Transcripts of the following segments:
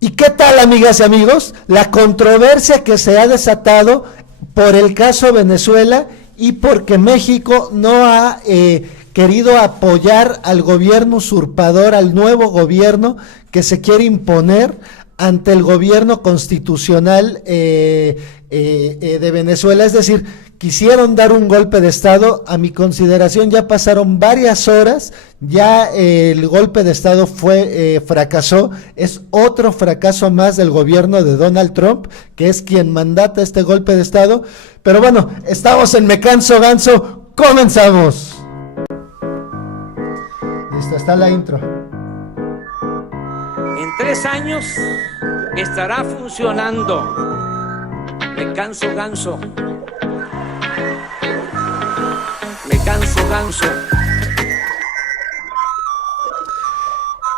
¿Y qué tal, amigas y amigos? La controversia que se ha desatado por el caso Venezuela y porque México no ha querido apoyar al gobierno usurpador, al nuevo gobierno que se quiere imponer ante el gobierno constitucional de Venezuela. Es decir, quisieron dar un golpe de Estado. A mi consideración ya pasaron varias horas, ya el golpe de Estado fracasó. Es otro fracaso más del gobierno de Donald Trump, que es quien mandata este golpe de Estado. Pero bueno, estamos en Me Canso Ganso, comenzamos. Listo, está la intro. En 3 años estará funcionando Me Canso Ganso. Me Canso Ganso.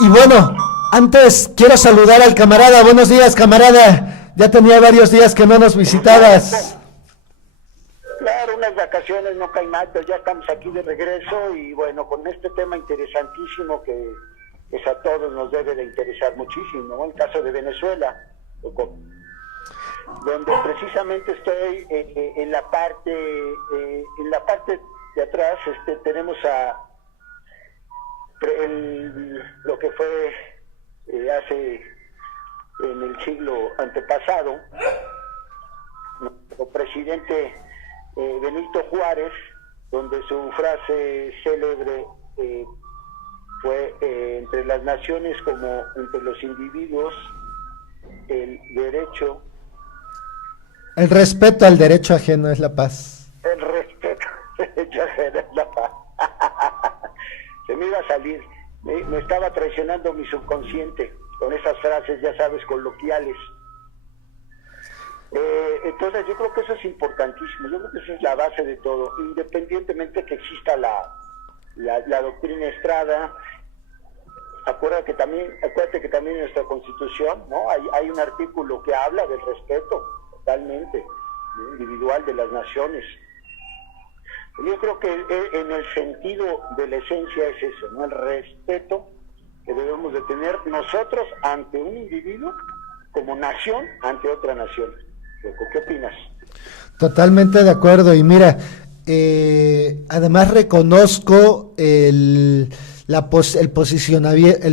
Y bueno, antes quiero saludar al camarada. Buenos días, camarada. Ya tenía varios días que no nos visitabas. Claro, unas vacaciones no caen mal, pero ya estamos aquí de regreso y bueno, con este tema interesantísimo que pues a todos nos debe de interesar muchísimo, ¿no? El caso de Venezuela, donde precisamente estoy en la parte de atrás, tenemos lo que fue hace en el siglo antepasado, nuestro presidente Benito Juárez, donde su frase célebre fue entre las naciones como entre los individuos, el derecho. El respeto al derecho ajeno es la paz. El respeto al derecho ajeno es la paz. Se me iba a salir, me estaba traicionando mi subconsciente con esas frases, ya sabes, coloquiales. Entonces yo creo que eso es importantísimo, yo creo que esa es la base de todo, independientemente que exista la doctrina Estrada. Acuérdate que también en nuestra Constitución, ¿no? Hay un artículo que habla del respeto totalmente, ¿no?, individual de las naciones. Yo creo que en el sentido de la esencia es eso, ¿no? El respeto que debemos de tener nosotros ante un individuo como nación ante otra nación. ¿Qué opinas? Totalmente de acuerdo. Y mira, además reconozco el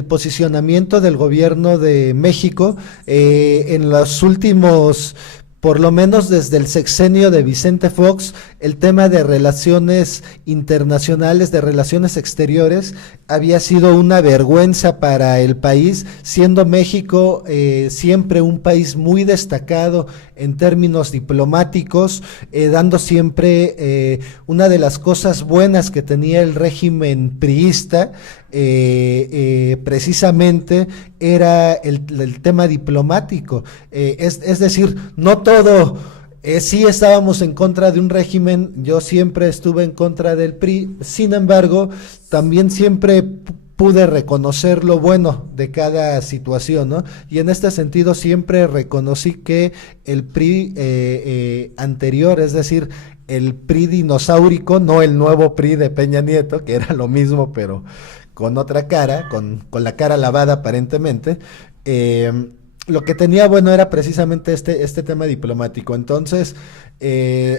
posicionamiento del gobierno de México en los últimos, por lo menos desde el sexenio de Vicente Fox, el tema de relaciones internacionales, de relaciones exteriores, había sido una vergüenza para el país, siendo México siempre un país muy destacado en términos diplomáticos, dando siempre una de las cosas buenas que tenía el régimen priista, precisamente era el tema diplomático. Es decir, no todo, sí estábamos en contra de un régimen, yo siempre estuve en contra del PRI, sin embargo, también siempre pude reconocer lo bueno de cada situación, ¿no? Y en este sentido siempre reconocí que el PRI anterior, es decir, el PRI dinosaurico, no el nuevo PRI de Peña Nieto, que era lo mismo, pero con otra cara, con la cara lavada aparentemente, lo que tenía bueno era precisamente este tema diplomático. Entonces,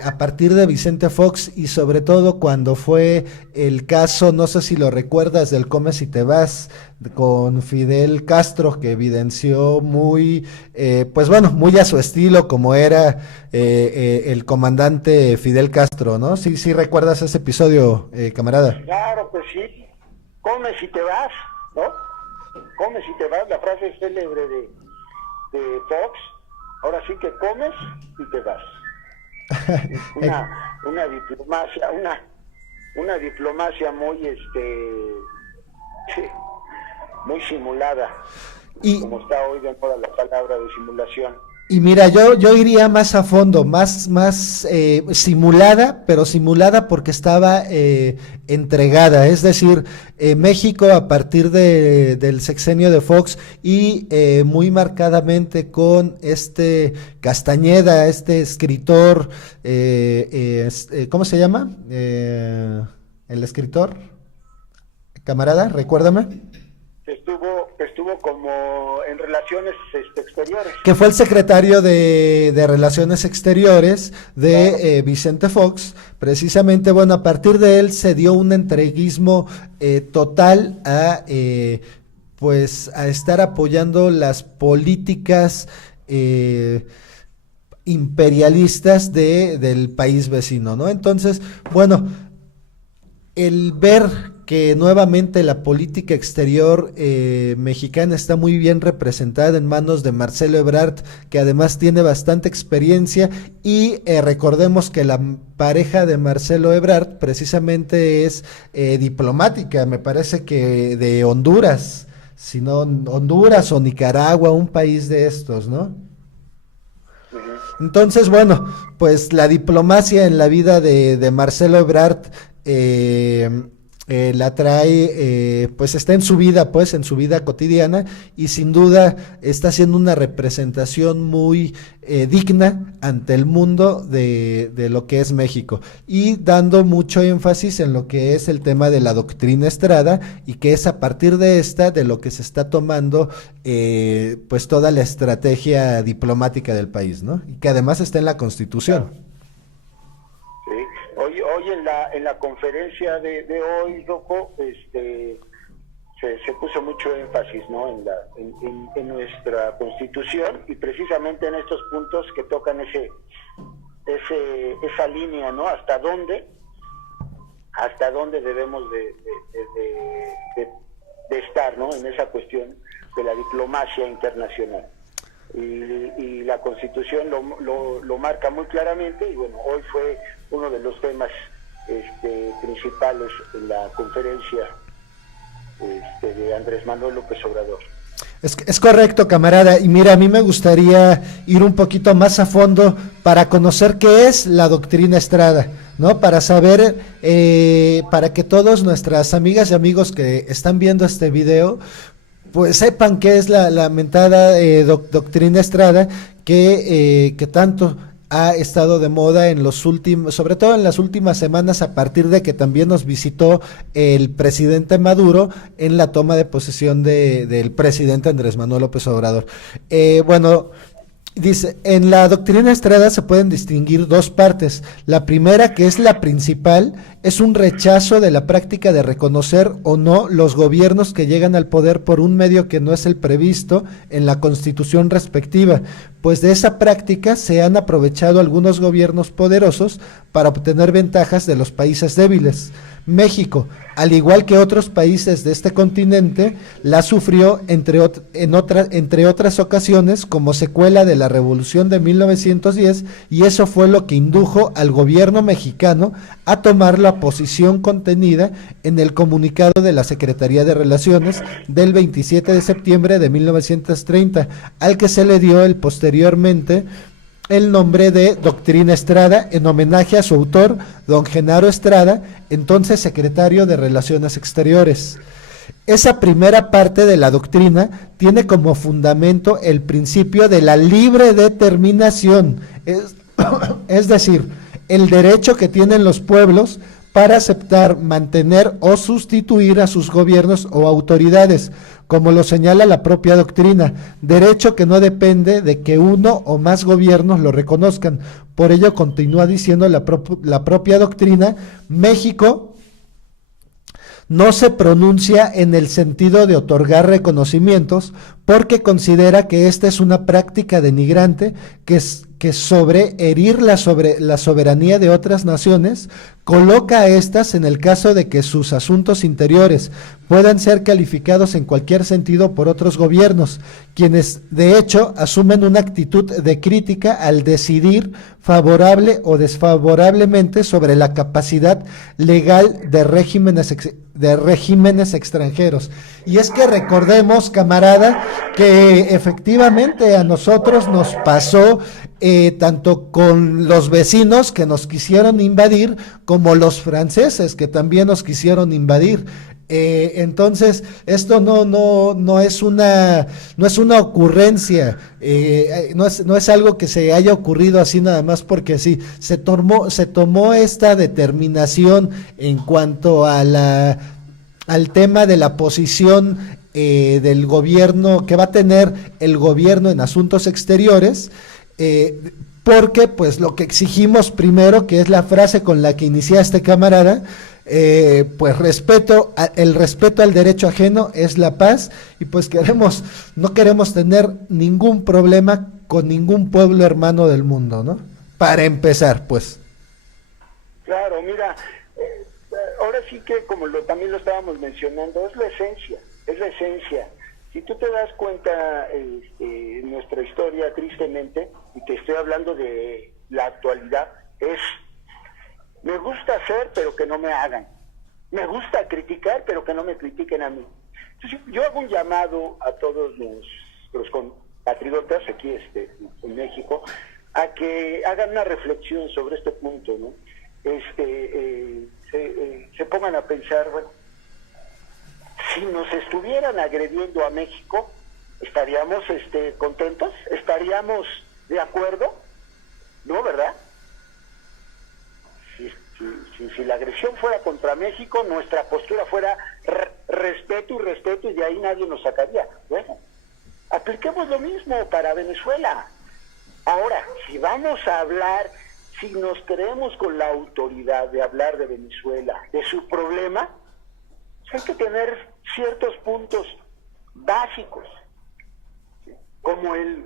a partir de Vicente Fox y sobre todo cuando fue el caso, no sé si lo recuerdas, del Come si te vas, con Fidel Castro, que evidenció muy, pues bueno, muy a su estilo como era el comandante Fidel Castro, ¿no? Sí recuerdas ese episodio, camarada. Claro, pues sí, come si te vas, ¿no? Come si te vas, la frase célebre de Fox, ahora sí que comes y te vas. una diplomacia muy sí, muy simulada, como está hoy de moda la palabra de simulación. Y mira, yo iría más a fondo, más simulada, pero simulada porque estaba entregada. Es decir, México a partir del sexenio de Fox y muy marcadamente con Castañeda, este escritor, ¿cómo se llama? El escritor, camarada, recuérdame. Estuvo como como en relaciones exteriores. Que fue el secretario de Relaciones Exteriores de Vicente Fox. Precisamente, bueno, a partir de él se dio un entreguismo total a pues a estar apoyando las políticas imperialistas del país vecino, ¿no? Entonces, bueno, el ver que nuevamente la política exterior mexicana está muy bien representada en manos de Marcelo Ebrard, que además tiene bastante experiencia, y recordemos que la pareja de Marcelo Ebrard precisamente es diplomática, me parece que de Honduras, si no Honduras o Nicaragua, un país de estos, ¿no? Entonces, bueno, pues la diplomacia en la vida de Marcelo Ebrard la trae, pues está en su vida, pues en su vida cotidiana, y sin duda está haciendo una representación muy digna ante el mundo de lo que es México, y dando mucho énfasis en lo que es el tema de la doctrina Estrada, y que es a partir de esta de lo que se está tomando pues toda la estrategia diplomática del país, ¿no? Y que además está en la Constitución. Hoy en la conferencia de hoy, Rocco, se puso mucho énfasis, ¿no? en nuestra Constitución, y precisamente en estos puntos que tocan esa línea, ¿no? Hasta dónde debemos de estar, ¿no? En esa cuestión de la diplomacia internacional. Y la Constitución lo marca muy claramente, y bueno, hoy fue uno de los temas principales en la conferencia de Andrés Manuel López Obrador. Es correcto, camarada, y mira, a mí me gustaría ir un poquito más a fondo para conocer qué es la doctrina Estrada, ¿no? Para saber, para que todos nuestras amigas y amigos que están viendo este video pues sepan qué es la mentada doctrina Estrada, que tanto ha estado de moda en los últimos, sobre todo en las últimas semanas, a partir de que también nos visitó el presidente Maduro en la toma de posesión del presidente Andrés Manuel López Obrador. Bueno, dice, en la doctrina Estrada se pueden distinguir dos partes. La primera, que es la principal, es un rechazo de la práctica de reconocer o no los gobiernos que llegan al poder por un medio que no es el previsto en la Constitución respectiva, pues de esa práctica se han aprovechado algunos gobiernos poderosos para obtener ventajas de los países débiles. México, al igual que otros países de este continente, la sufrió entre otras ocasiones como secuela de la Revolución de 1910, y eso fue lo que indujo al gobierno mexicano a tomar la posición contenida en el comunicado de la Secretaría de Relaciones del 27 de septiembre de 1930, al que se le dio posteriormente el nombre de Doctrina Estrada, en homenaje a su autor, don Genaro Estrada, entonces secretario de Relaciones Exteriores. Esa primera parte de la doctrina tiene como fundamento el principio de la libre determinación, es decir, el derecho que tienen los pueblos para aceptar, mantener o sustituir a sus gobiernos o autoridades, como lo señala la propia doctrina, derecho que no depende de que uno o más gobiernos lo reconozcan. Por ello, continúa diciendo la propia doctrina, México no se pronuncia en el sentido de otorgar reconocimientos porque considera que esta es una práctica denigrante que sobre herir la soberanía de otras naciones, coloca a estas en el caso de que sus asuntos interiores puedan ser calificados en cualquier sentido por otros gobiernos, quienes de hecho asumen una actitud de crítica al decidir favorable o desfavorablemente sobre la capacidad legal de regímenes extranjeros. Y es que recordemos, camarada, que efectivamente a nosotros nos pasó tanto con los vecinos que nos quisieron invadir, como los franceses que también nos quisieron invadir. Entonces esto no es una ocurrencia, no es algo que se haya ocurrido así nada más porque sí. Se tomó esta determinación en cuanto a al tema de la posición del gobierno, que va a tener el gobierno en asuntos exteriores, porque pues lo que exigimos primero, que es la frase con la que inicia este camarada, pues el respeto al derecho ajeno es la paz, y pues no queremos tener ningún problema con ningún pueblo hermano del mundo, ¿no? Para empezar, pues. Claro, mira, ahora sí que también lo estábamos mencionando, es la esencia. Si tú te das cuenta en nuestra historia, tristemente, y te estoy hablando de la actualidad, me gusta hacer, pero que no me hagan. Me gusta criticar, pero que no me critiquen a mí. Entonces, yo hago un llamado a todos los compatriotas aquí en México a que hagan una reflexión sobre este punto, ¿no? Se pongan a pensar, bueno, si nos estuvieran agrediendo a México, ¿estaríamos contentos? ¿Estaríamos de acuerdo? ¿No, verdad? Si la agresión fuera contra México, nuestra postura fuera respeto, y de ahí nadie nos sacaría. Bueno, apliquemos lo mismo para Venezuela. Ahora, si vamos a hablar, si nos creemos con la autoridad de hablar de Venezuela, de su problema, hay que tener ciertos puntos básicos, como el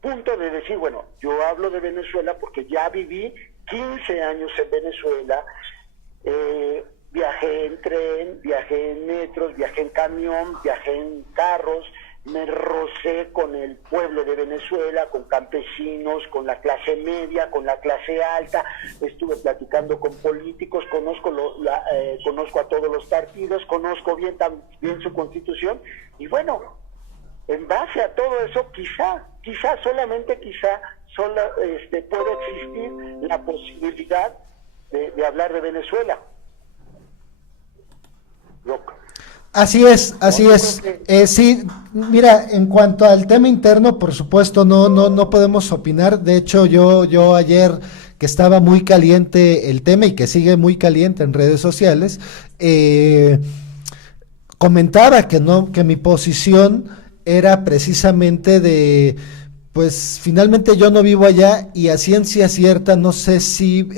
punto de decir, bueno, yo hablo de Venezuela porque ya viví 15 años en Venezuela, viajé en tren, viajé en metros, viajé en camión, viajé en carros, me rocé con el pueblo de Venezuela, con campesinos, con la clase media, con la clase alta, estuve platicando con políticos, conozco a todos los partidos, conozco bien su constitución, y bueno, en base a todo eso, solamente quizá, puede existir la posibilidad de hablar de Venezuela. Así es. Sí, mira, en cuanto al tema interno, por supuesto, no podemos opinar. De hecho, yo ayer, que estaba muy caliente el tema y que sigue muy caliente en redes sociales, comentaba que mi posición era precisamente de, pues finalmente yo no vivo allá, y a ciencia cierta no sé si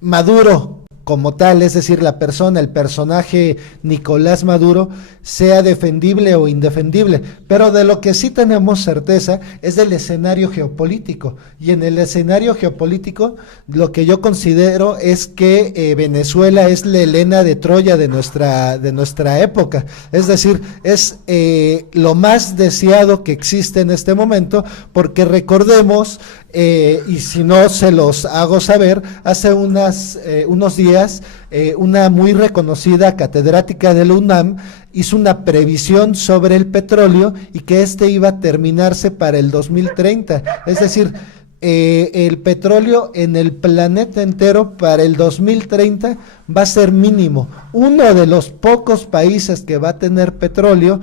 Maduro como tal, es decir, el personaje Nicolás Maduro, sea defendible o indefendible, pero de lo que sí tenemos certeza es del escenario geopolítico, y en el escenario geopolítico lo que yo considero es que Venezuela es la Helena de Troya de nuestra época, es decir, es lo más deseado que existe en este momento, porque recordemos, y si no se los hago saber, hace unos días una muy reconocida catedrática de la UNAM hizo una previsión sobre el petróleo, y que iba a terminarse para el 2030, es decir, el petróleo en el planeta entero para el 2030 va a ser mínimo. Uno de los pocos países que va a tener petróleo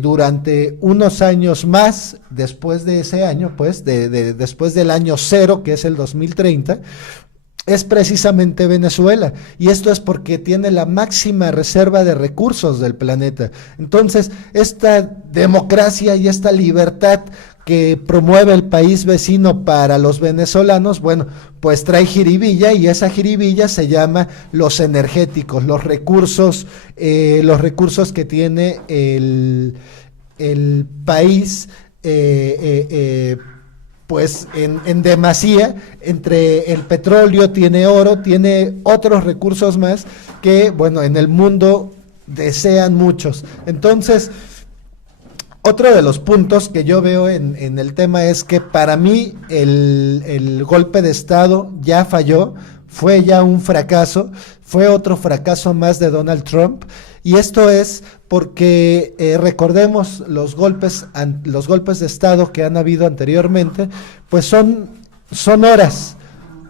durante unos años más, después de ese año, pues, después del año cero, que es el 2030, es precisamente Venezuela, y esto es porque tiene la máxima reserva de recursos del planeta. Entonces, esta democracia y esta libertad que promueve el país vecino para los venezolanos, bueno, pues trae jiribilla, y esa jiribilla se llama los energéticos, los recursos que tiene el país, pues en demasía. Entre el petróleo, tiene oro, tiene otros recursos más que, bueno, en el mundo desean muchos. Entonces, otro de los puntos que yo veo en el tema es que para mí el golpe de Estado ya falló, fue ya un fracaso, fue otro fracaso más de Donald Trump, y esto es porque recordemos los golpes de Estado que han habido anteriormente, pues son horas.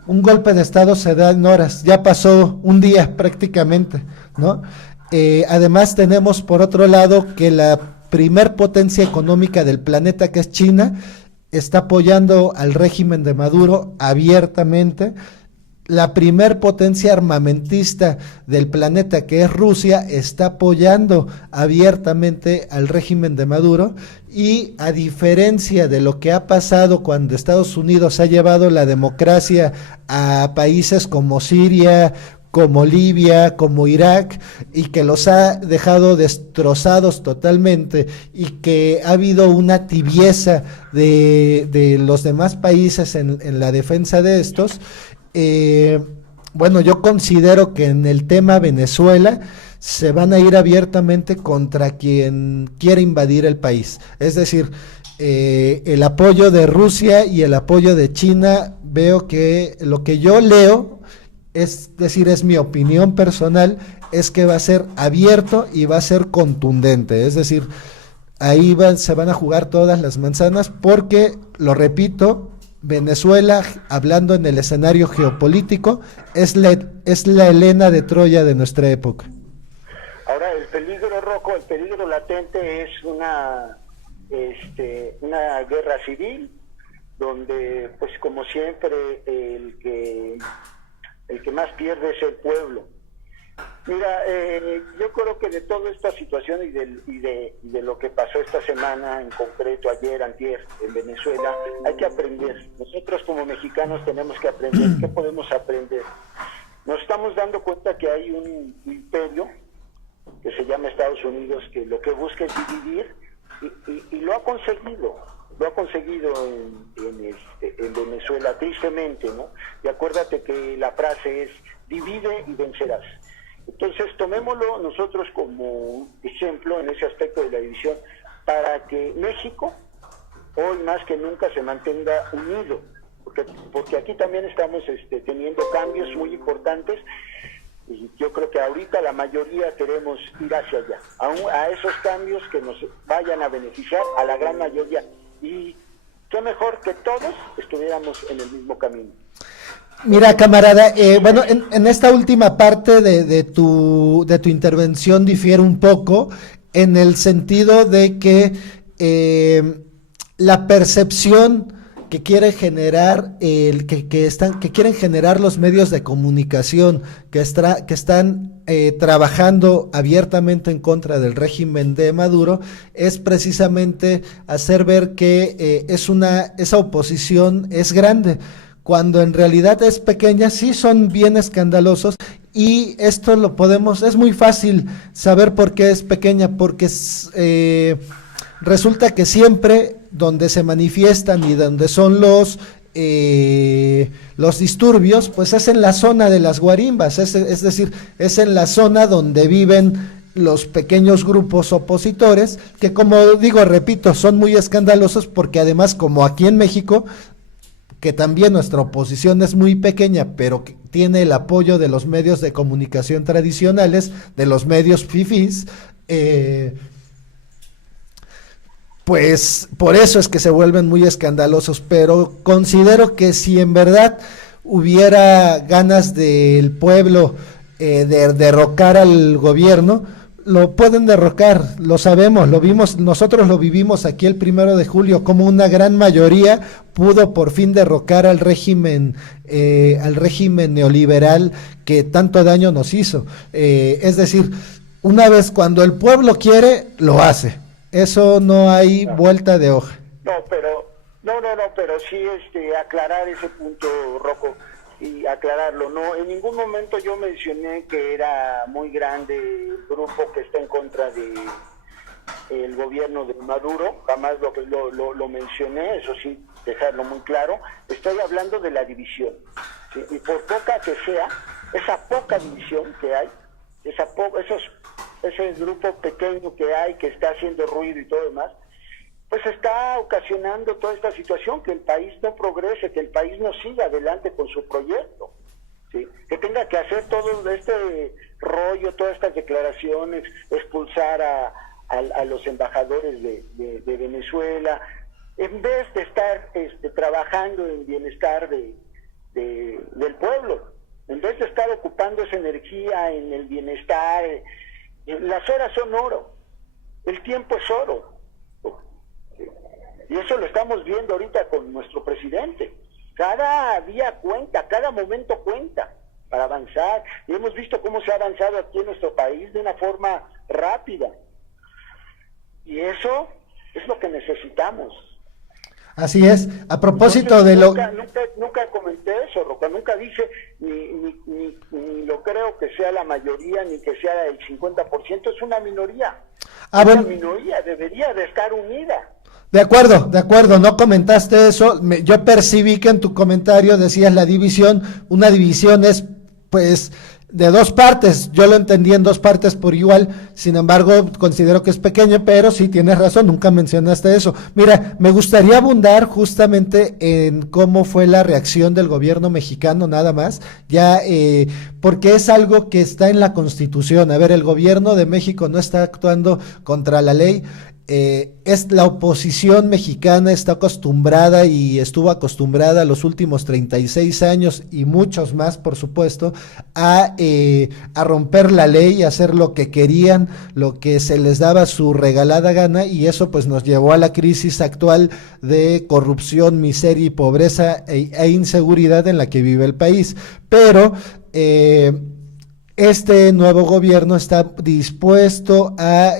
Un golpe de Estado se da en horas, ya pasó un día prácticamente, ¿no? Además tenemos por otro lado que la primer potencia económica del planeta, que es China, está apoyando al régimen de Maduro abiertamente, la primer potencia armamentista del planeta, que es Rusia, está apoyando abiertamente al régimen de Maduro, y a diferencia de lo que ha pasado cuando Estados Unidos ha llevado la democracia a países como Siria, como Libia, como Irak, y que los ha dejado destrozados totalmente, y que ha habido una tibieza de los demás países en la defensa de estos. Bueno, yo considero que en el tema Venezuela se van a ir abiertamente contra quien quiere invadir el país. Es decir, el apoyo de Rusia y el apoyo de China, veo que lo que yo leo, es decir, es mi opinión personal, es que va a ser abierto y va a ser contundente. Es decir, ahí se van a jugar todas las manzanas, porque, lo repito, Venezuela, hablando en el escenario geopolítico, es la Helena de Troya de nuestra época. Ahora, el peligro, Rocco, el peligro latente es una guerra civil, donde, pues como siempre, el que más pierde es el pueblo. Mira, yo creo que de toda esta situación y de lo que pasó esta semana, en concreto ayer, antier, en Venezuela, hay que aprender. Nosotros como mexicanos tenemos que aprender. ¿Qué podemos aprender? Nos estamos dando cuenta que hay un imperio que se llama Estados Unidos, que lo que busca es dividir, y lo ha conseguido. Lo ha conseguido en Venezuela, tristemente, ¿no? Y acuérdate que la frase es: divide y vencerás. Entonces, tomémoslo nosotros como ejemplo en ese aspecto de la división, para que México, hoy más que nunca, se mantenga unido, porque aquí también estamos teniendo cambios muy importantes, y yo creo que ahorita la mayoría queremos ir hacia allá, a esos cambios que nos vayan a beneficiar a la gran mayoría, y qué mejor que todos estuviéramos en el mismo camino. Mira, camarada, bueno, en esta última parte de tu intervención difiere un poco, en el sentido de que la percepción que quiere generar que quieren generar los medios de comunicación que están trabajando abiertamente en contra del régimen de Maduro, es precisamente hacer ver que esa oposición es grande, cuando en realidad es pequeña. Sí son bien escandalosos, y esto es muy fácil saber por qué es pequeña, porque resulta que siempre donde se manifiestan y donde son los disturbios, pues es en la zona de las guarimbas, es decir, es en la zona donde viven los pequeños grupos opositores, que, como digo, repito, son muy escandalosos, porque además, como aquí en México, que también nuestra oposición es muy pequeña, pero que tiene el apoyo de los medios de comunicación tradicionales, de los medios fifís, pues por eso es que se vuelven muy escandalosos. Pero considero que si en verdad hubiera ganas del pueblo de derrocar al gobierno, lo pueden derrocar, lo sabemos, lo vimos, nosotros lo vivimos aquí el 1 de julio, como una gran mayoría pudo por fin derrocar al régimen neoliberal que tanto daño nos hizo. Es decir, una vez cuando el pueblo quiere, lo hace. Eso no hay vuelta de hoja. Pero sí aclarar ese punto, Rocco, y aclararlo. No, en ningún momento yo mencioné que era muy grande el grupo que está en contra de el gobierno de Maduro, jamás lo mencioné, eso sí, dejarlo muy claro. Estoy hablando de la división, ¿sí? Y por poca que sea, esa poca división que hay, ese grupo pequeño que hay, que está haciendo ruido y todo demás, pues está ocasionando toda esta situación, que el país no progrese, que el país no siga adelante con su proyecto, ¿sí? Que tenga que hacer todo este rollo, todas estas declaraciones, expulsar a los embajadores de Venezuela, en vez de estar trabajando en bienestar del pueblo, en vez de estar ocupando esa energía en el bienestar. Las horas son oro, el tiempo es oro, y eso lo estamos viendo ahorita con nuestro presidente. Cada día cuenta, cada momento cuenta para avanzar. Y hemos visto cómo se ha avanzado aquí en nuestro país de una forma rápida. Y eso es lo que necesitamos. Así es. A propósito Entonces, de nunca comenté eso, Rocco, nunca dije, ni lo creo que sea la mayoría, ni que sea el 50%, es una minoría. Una minoría debería de estar unida. De acuerdo, no comentaste eso, yo percibí que en tu comentario decías la división, una división es pues de dos partes, yo lo entendí en dos partes por igual, sin embargo considero que es pequeño, pero sí tienes razón, nunca mencionaste eso. Mira, me gustaría abundar justamente en cómo fue la reacción del gobierno mexicano nada más, ya porque es algo que está en la Constitución. A ver, el gobierno de México no está actuando contra la ley. Es la oposición mexicana está acostumbrada y estuvo acostumbrada los últimos 36 años y muchos más, por supuesto, a romper la ley, a hacer lo que querían, lo que se les daba su regalada gana, y eso pues nos llevó a la crisis actual de corrupción, miseria y pobreza e inseguridad en la que vive el país. Pero este nuevo gobierno está dispuesto a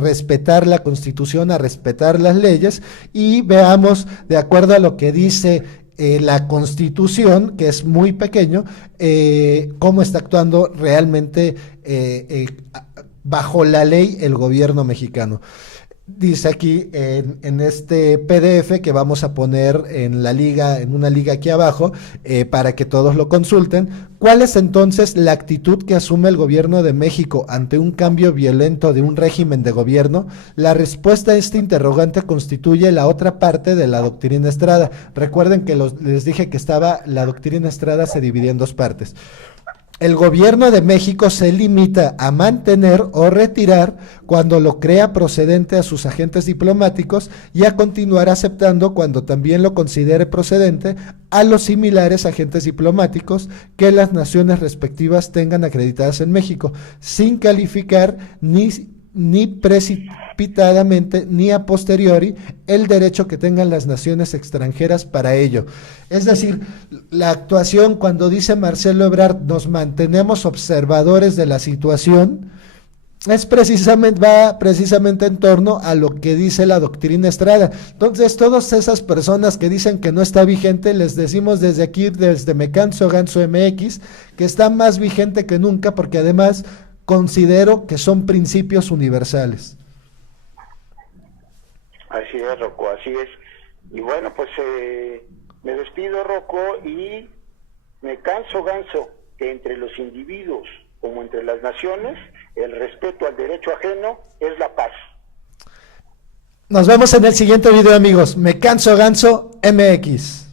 respetar la Constitución, a respetar las leyes, y veamos, de acuerdo a lo que dice la Constitución, que es muy pequeño, cómo está actuando realmente bajo la ley el gobierno mexicano. Dice aquí en este PDF que vamos a poner en la liga, en una liga aquí abajo, para que todos lo consulten. ¿Cuál es entonces la actitud que asume el gobierno de México ante un cambio violento de un régimen de gobierno? La respuesta a este interrogante constituye la otra parte de la doctrina Estrada. Recuerden que les dije que la doctrina Estrada se dividía en dos partes. El gobierno de México se limita a mantener o retirar cuando lo crea procedente a sus agentes diplomáticos, y a continuar aceptando cuando también lo considere procedente a los similares agentes diplomáticos que las naciones respectivas tengan acreditadas en México, sin calificar ni precipitadamente ni a posteriori el derecho que tengan las naciones extranjeras para ello. Es decir, la actuación, cuando dice Marcelo Ebrard, nos mantenemos observadores de la situación, va precisamente en torno a lo que dice la doctrina Estrada. Entonces, todas esas personas que dicen que no está vigente, les decimos desde aquí, desde Me Canso Ganso MX, que está más vigente que nunca, porque además considero que son principios universales. Así es, Rocco, así es. Y bueno, pues me despido, Rocco, y me canso, Ganso, que entre los individuos como entre las naciones, el respeto al derecho ajeno es la paz. Nos vemos en el siguiente video, amigos. Me Canso Ganso MX.